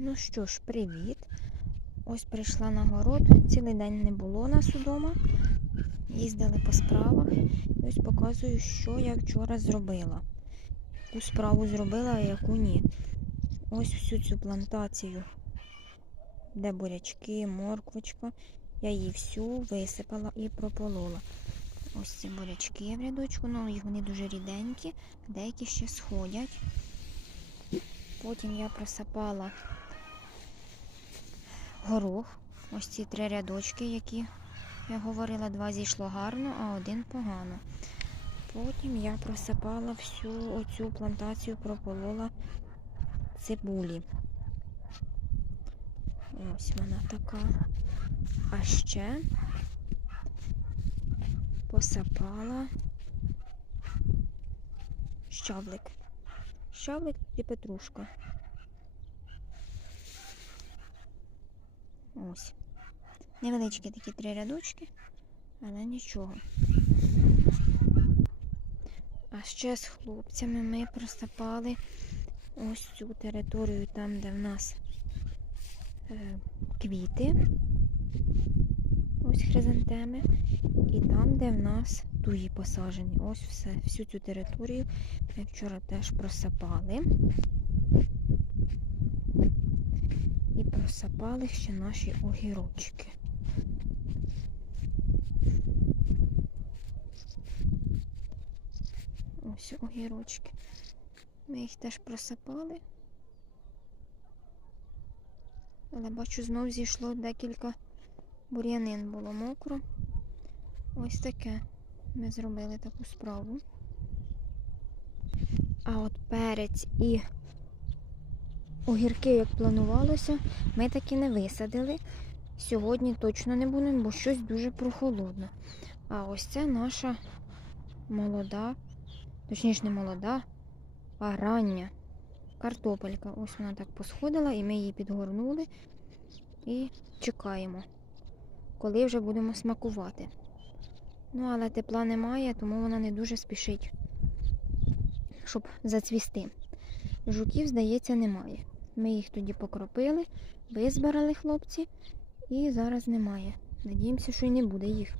Ну що ж, привіт. Ось прийшла на город. Цілий день не було нас удома. Їздили по справах. І ось показую, що я вчора зробила. Яку справу зробила, а яку ні. Ось всю цю плантацію, де бурячки, морквочка. Я її всю висипала і прополола. Ось ці бурячки в рядочку, ну їх вони дуже ріденькі, деякі ще сходять. Потім я просапала горох. Ось ці три рядочки, які я говорила, два зійшло гарно, а один погано. Потім я просипала всю оцю плантацію, прополола цибулі. Ось вона така. А ще посапала щавлик. Щавлик і петрушка. Ось. Невеличкі такі три рядочки, але нічого. А ще з хлопцями ми просапали ось цю територію, там, де в нас е, квіти, ось хризантеми, і там, де в нас туї посаджені. Ось все, всю цю територію ми вчора теж просапали. І просапали ще наші огірочки. Ось огірочки. Ми їх теж просапали. Але бачу, знов зійшло декілька бур'янин було мокро. Ось таке. Ми зробили таку справу. А от перець і огірки, як планувалося, ми таки не висадили. Сьогодні точно не будемо, бо щось дуже прохолодно. А ось це наша молода, точніше не молода, а рання картопелька. Ось вона так посходила, і ми її підгорнули і чекаємо, коли вже будемо смакувати. Ну, але тепла немає, тому вона не дуже спішить, щоб зацвісти. Жуків, здається, немає. Ми їх тоді покропили, визбирали хлопці, і зараз немає. Надіємося, що й не буде їх.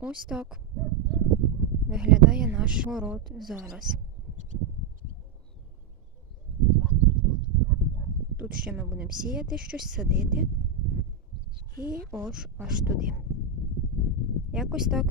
Ось так виглядає наш город зараз. Тут ще ми будемо сіяти щось, садити. І ось аж туди. Якось так.